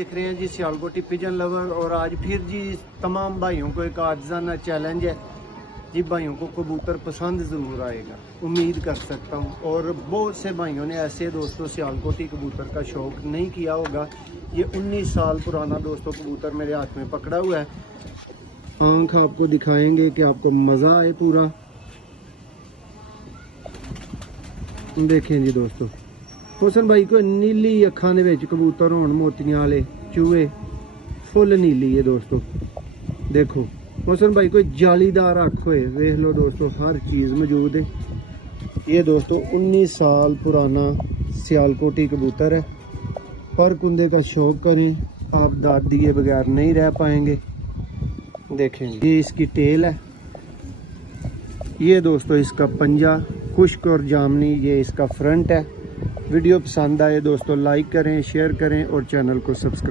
देख रहे हैं जी सियालकोटी पिजन लवर। और आज फिर जी तमाम भाइयों को एक आजाना चैलेंज है जी। भाइयों को कबूतर पसंद ज़रूर आएगा, उम्मीद कर सकता हूँ। और बहुत से भाइयों ने ऐसे दोस्तों सियालकोटी कबूतर का शौक़ नहीं किया होगा। ये 19 साल पुराना दोस्तों कबूतर मेरे हाथ में पकड़ा हुआ है। आँख आपको दिखाएंगे कि आपको मज़ा आए पूरा। देखें जी दोस्तों, हुसन भाई को नीली अखां दे विच कबूतर होण, मोतियां वाले चूहे फुल नीली है दोस्तों। देखो हुसन भाई कोई जालीदार अख होए, देख लो दोस्तों, हर चीज़ मौजूद है। ये दोस्तों 19 साल पुराना सियालकोटी कबूतर है। पर कुंदे का शौक़ करें, आप दाद दिए बगैर नहीं रह पाएंगे। देखें ये इसकी टेल है, ये दोस्तों इसका पंजा खुश्क और जामनी, ये इसका फ्रंट है। वीडियो पसंद आए दोस्तों लाइक करें, शेयर करें और चैनल को सब्सक्राइब